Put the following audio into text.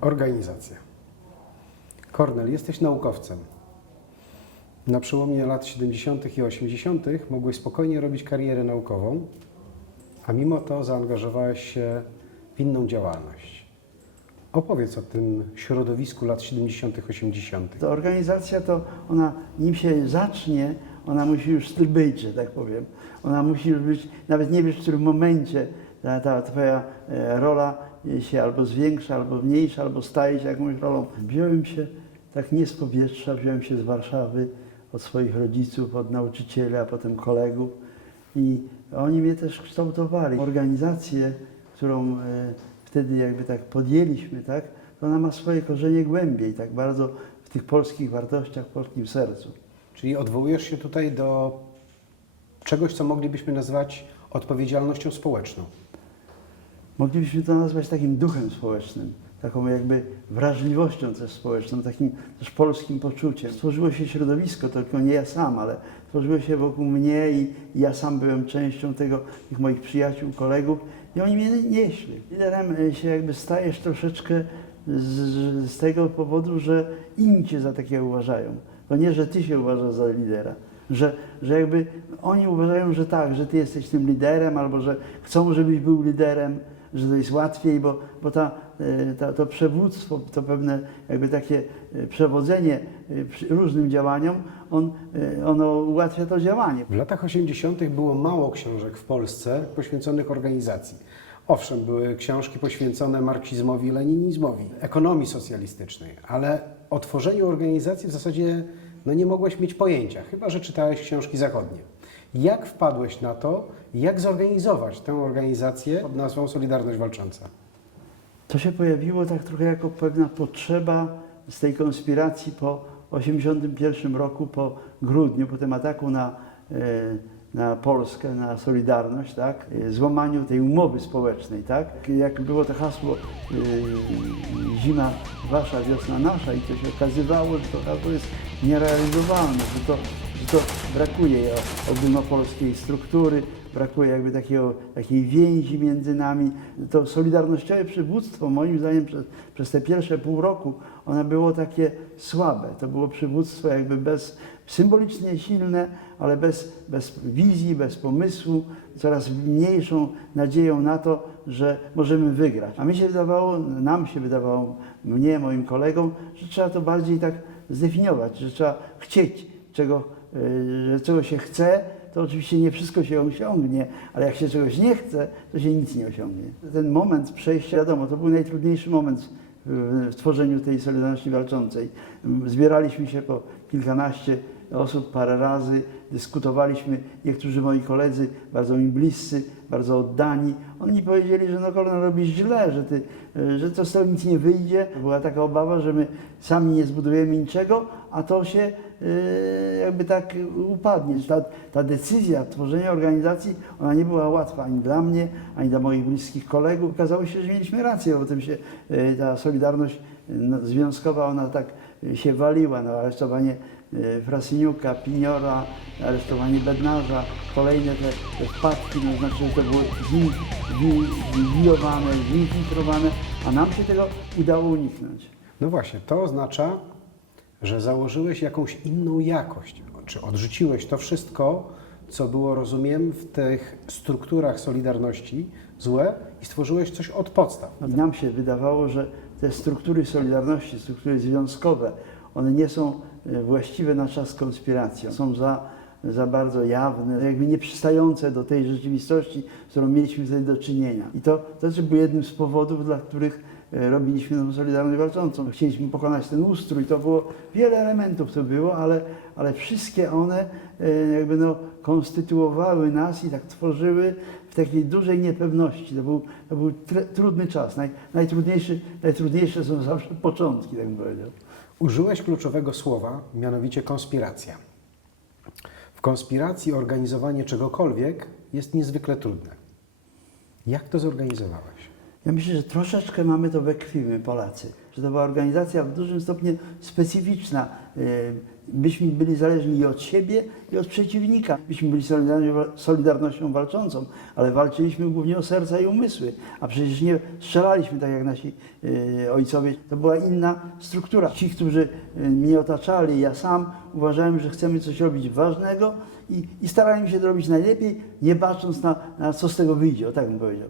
Organizacja. Kornel, jesteś naukowcem. Na przełomie lat 70. i 80. mogłeś spokojnie robić karierę naukową, a mimo to zaangażowałeś się w inną działalność. Opowiedz o tym środowisku lat 70., 80. Ta organizacja to ona, nim się zacznie, ona musi już być, że tak powiem. Ona musi już być, nawet nie wiesz w którym momencie ta, ta twoja e, rola się albo zwiększa, albo mniejsza, albo staje się jakąś rolą. Wziąłem się tak nie z powietrza, wziąłem się z Warszawy, od swoich rodziców, od nauczyciela, a potem kolegów i oni mnie też kształtowali. Organizację, którą e, wtedy jakby tak podjęliśmy, tak, to ona ma swoje korzenie głębiej, tak bardzo w tych polskich wartościach, w polskim sercu. Czyli odwołujesz się tutaj do czegoś, co moglibyśmy nazwać odpowiedzialnością społeczną. Moglibyśmy to nazwać takim duchem społecznym, taką jakby wrażliwością też społeczną, takim też polskim poczuciem. Stworzyło się środowisko, tylko nie ja sam, ale stworzyło się wokół mnie i, ja sam byłem częścią tego, tych moich przyjaciół, kolegów i oni mnie nieśli. Liderem y, się jakby stajesz troszeczkę z, z tego powodu, że inni cię za takiego uważają. To nie, że ty się uważasz za lidera. Że, że jakby oni uważają, że tak, że ty jesteś tym liderem, albo że chcą, żebyś był liderem, że to jest łatwiej, bo, bo ta, e, ta, to przewództwo, to pewne jakby takie e, przewodzenie e, różnym działaniom, on, ono ułatwia to działanie. W latach 80. było mało książek w Polsce poświęconych organizacji. Owszem, były książki poświęcone marksizmowi leninizmowi, ekonomii socjalistycznej, ale o tworzeniu organizacji w zasadzie no nie mogłeś mieć pojęcia, chyba że czytałeś książki zachodnie. Jak wpadłeś na to, jak zorganizować tę organizację pod nazwą Solidarność Walcząca? To się pojawiło tak trochę jako pewna potrzeba z tej konspiracji po 81 roku, po grudniu, po tym ataku na, e, na Polskę, na Solidarność, tak? E, złamaniu tej umowy społecznej. Tak? Jak było to hasło e, zima wasza, wiosna nasza i to się okazywało, że to hasło jest nierealizowalne, że to, to brakuje ogólnopolskiej struktury, brakuje jakby takiego, takiej więzi między nami. To solidarnościowe przywództwo, moim zdaniem, przez, przez te pierwsze pół roku, ono było takie słabe. To było przywództwo jakby bez, symbolicznie silne, ale bez, bez wizji, bez pomysłu, coraz mniejszą nadzieją na to, że możemy wygrać. A mi się wydawało, nam się wydawało, mnie, moim kolegom, że trzeba to bardziej tak zdefiniować, że trzeba chcieć, czego, że czego się chce, to oczywiście nie wszystko się osiągnie, ale jak się czegoś nie chce, to się nic nie osiągnie. Ten moment przejścia, wiadomo, to był najtrudniejszy moment w tworzeniu tej Solidarności Walczącej. Zbieraliśmy się po kilkanaście osób parę razy, dyskutowaliśmy. Niektórzy moi koledzy, bardzo mi bliscy, bardzo oddani, oni powiedzieli, że no Kornel robisz źle, że, ty, że to z tego nic nie wyjdzie. Była taka obawa, że my sami nie zbudujemy niczego, a to się yy, jakby tak upadnie. Ta, ta decyzja tworzenia organizacji, ona nie była łatwa ani dla mnie, ani dla moich bliskich kolegów. Okazało się, że mieliśmy rację, bo potem się yy, ta solidarność no, związkowa, ona tak się waliła. No, aresztowanie yy, Frasyniuka, Piniora, aresztowanie Bednarza, kolejne te, te wpadki, no, znaczy, że to było zinwigilowane, zinfiltrowane, a nam się tego udało uniknąć. No właśnie, to oznacza, że założyłeś jakąś inną jakość, czy odrzuciłeś to wszystko, co było, rozumiem, w tych strukturach Solidarności złe i stworzyłeś coś od podstaw. I nam się wydawało, że te struktury Solidarności, struktury związkowe, one nie są właściwe na czas konspiracji. Są za, za bardzo jawne, jakby nie przystające do tej rzeczywistości, z którą mieliśmy wtedy do czynienia. I to, to też był jednym z powodów, dla których e, robiliśmy tą Solidarność Walczącą. Chcieliśmy pokonać ten ustrój. To było wiele elementów to było, ale, ale wszystkie one e, jakby no, konstytuowały nas i tak tworzyły w takiej dużej niepewności. To był, to był tr- trudny czas. Naj, najtrudniejszy, najtrudniejsze są zawsze początki, tak bym powiedział. Użyłeś kluczowego słowa, mianowicie konspiracja. W konspiracji organizowanie czegokolwiek jest niezwykle trudne. Jak to zorganizowałeś? Ja myślę, że troszeczkę mamy to we krwi, my Polacy. Że to była organizacja w dużym stopniu specyficzna. Yy, Byśmy byli zależni i od siebie, i od przeciwnika. Byśmy byli solidarnością, walczącą, ale walczyliśmy głównie o serca i umysły. A przecież nie strzelaliśmy tak jak nasi yy, ojcowie. To była inna struktura. Ci, którzy yy, mnie otaczali, ja sam uważałem, że chcemy coś robić ważnego i, i starałem się to robić najlepiej, nie bacząc na, na co z tego wyjdzie, o tak bym powiedział.